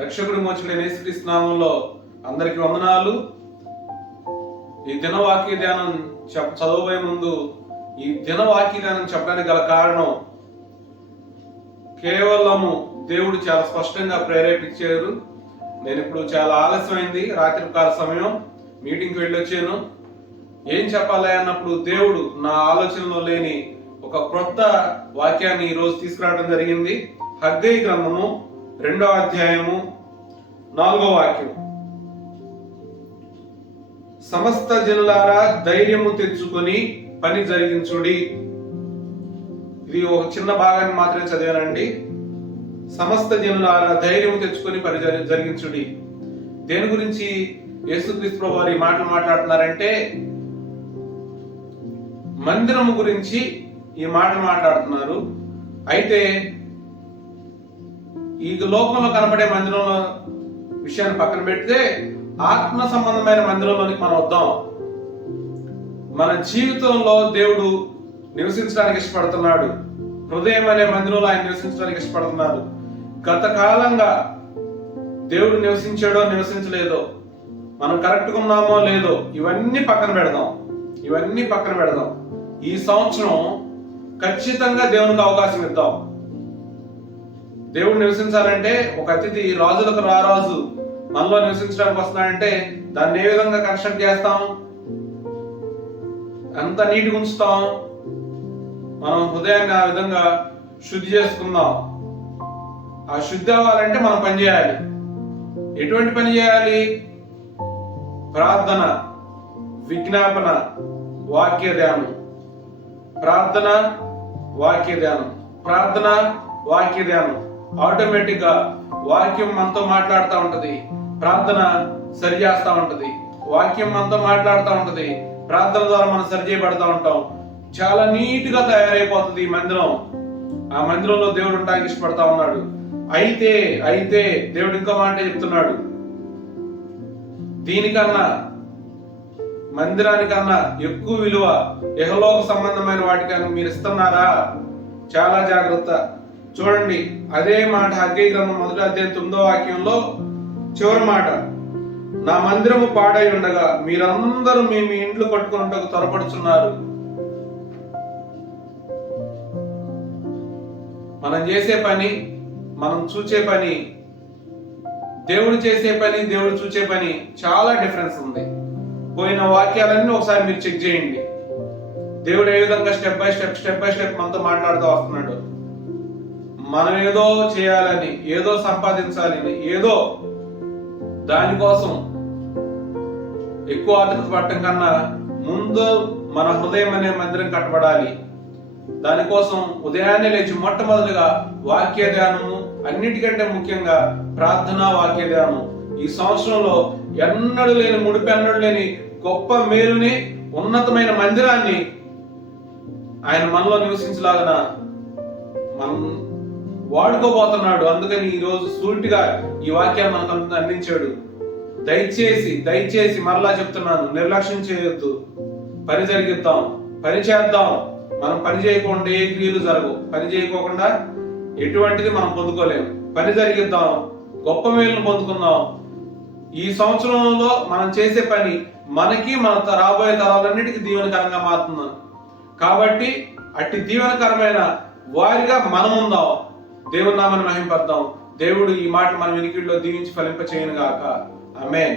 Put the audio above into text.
రక్షకుడి మోచుడైన యేసుక్రీస్తు నామంలో అందరికి వందనాలు. ఈ దినవాక్య ధ్యానం చదవబోయే ముందు ఈ దినవాక్య ధ్యానం చెప్పడానికి గల కారణం కేవలము దేవుడు చాలా స్పష్టంగా ప్రేరేపించారు. నేను ఇప్పుడు చాలా ఆలస్యమైంది. రాత్రి కాల సమయం మీటింగ్కి వెళ్ళొచ్చాను. ఏం చెప్పాలి అన్నప్పుడు దేవుడు నా ఆలోచనలో లేని ఒక క్రొత్త వాక్యాన్ని ఈ రోజు తీసుకురావడం జరిగింది. హగ్గై గ్రంథము రెండో అధ్యాయము నాలుగో వాక్యం. సమస్త జనులారా ధైర్యము తెచ్చుకొని పని జరిగించుడి. ఇది ఒక చిన్న భాగాన్ని మాత్రమే చదివానండి. సమస్త జనులారా ధైర్యం తెచ్చుకొని పని జరిగించుడి. దేని గురించి యేసుక్రీస్తు ప్రభు వారు మాటలు మాట్లాడుతున్నారంటే మందిరము గురించి ఈ మాటలు మాట్లాడుతున్నారు. అయితే ఈ లోకంలో కనపడే మందిరంలో విషయాన్ని పక్కన పెడితే ఆత్మ సంబంధమైన మందిరంలోనికి మనం వద్దాం. మన జీవితంలో దేవుడు నివసించడానికి ఇష్టపడుతున్నాడు. హృదయం అనే మందిరంలో ఆయన నివసించడానికి ఇష్టపడుతున్నారు గత కాలంగా దేవుడు నివసించాడో నివసించలేదో మనం కరెక్ట్గా ఉన్నామో లేదో ఇవన్నీ పక్కన పెడదాం. ఇవన్నీ పక్కన పెడదాం. ఈ సంవత్సరం ఖచ్చితంగా దేవునికి అవకాశం ఇద్దాం. దేవుడు నివసించాలంటే ఒక అతిథి రాజులకు రారాజు. మనలో నివసించడానికి వస్తున్నాడంటే దాన్ని ఏ విధంగా కన్స్ట్రక్ట్ చేస్తాం? ఎంత నీట్గా ఉంచుతాం? మనం హృదయాన్ని ఆ విధంగా శుద్ధి చేసుకుందాం. ఆ శుద్ధి అవ్వాలంటే మనం పని చేయాలి. ఎటువంటి పని చేయాలి? ప్రార్థన విజ్ఞాపన వాక్య ధ్యానం. ప్రార్థన వాక్య ధ్యానం. ప్రార్థన వాక్య ధ్యానం. ఆటోమేటిక్గా వాక్యం మనతో మాట్లాడుతూ ఉంటది. ప్రార్థన సరి చేస్తా ఉంటది. వాక్యం మనతో మాట్లాడుతూ ఉంటది. ప్రార్థన ద్వారా మనం సరి చేయబడతా ఉంటాం. చాలా నీట్గా తయారైపోతుంది ఈ మందిరం. ఆ మందిరంలో దేవుడు ఉండడానికి ఇష్టపడతా ఉన్నాడు. అయితే అయితే దేవుడు ఇంకో మాట చెప్తున్నాడు. దీనికన్నా మందిరానికన్నా ఎక్కువ విలువ యహలోక సంబంధమైన వాటికన్నా మీరు ఇస్తున్నారా? చాలా జాగ్రత్త. చూడండి అదే మాట హగ్గై గ్రంథం మొదటి అధ్యాయం తొమ్మిదో వాక్యంలో చివరి మాట. నా మందిరము పాడై ఉండగా మీరందరూ మీ మీ ఇండ్లు కట్టుకున్నట్టుకు త్వరపడుచున్నారు. మనం చేసే పని మనం చూచే పని దేవుడు చేసే పని దేవుడు చూచే పని చాలా డిఫరెన్స్ ఉంది. పోయిన వాక్యాలన్నీ ఒకసారి మీరు చెక్ చేయండి. దేవుడు ఏ విధంగా step by step step by step మనతో మాట్లాడుతూ వస్తున్నాడు. మనం ఏదో చేయాలని ఏదో సంపాదించాలని ఏదో దానికోసం ఎక్కువ ఆతృత పడటం కన్నా ముందు మన హృదయం అనే మందిరం కట్టబడాలి. దానికోసం ఉదయాన్నే లేచి మొట్టమొదటిగా వాక్య ధ్యానము అన్నిటికంటే ముఖ్యంగా ప్రార్థన వాక్య ధ్యానం ఈ సంవత్సరంలో ఎన్నడూ లేని ముడిపెన్నడు లేని గొప్ప మేలుని ఉన్నతమైన మందిరాన్ని ఆయన మనలో నివసించలాగన మనం వాడుకోబోతున్నాడు. అందుకని ఈ రోజు సూటిగా ఈ వాక్యాన్ని మనకు అందించాడు. దయచేసి దయచేసి మరలా చెప్తున్నాను నిర్లక్ష్యం చేయొద్దు. పని జరిగిద్దాం పని చేద్దాం. మనం పని చేయకుండా ఏ క్రియలు జరగవు. పని చేయకోకుండా ఎటువంటిది మనం పొందుకోలేము. పని జరిగిద్దాం గొప్ప మేలును పొందుకుందాం. ఈ సంవత్సరంలో మనం చేసే పని మనకి మన రాబోయే తరాలన్నిటికీ దీవెనకరంగా మారుతుంది. కాబట్టి అట్టి దీవెనకరమైన వారిగా మనం ఉందాం దేవుడు నామని మహింపద్దాం దేవుడు ఈ మాట మన వినికిడిలో దీవించి ఫలింప చేయను గాక ఆమెన్.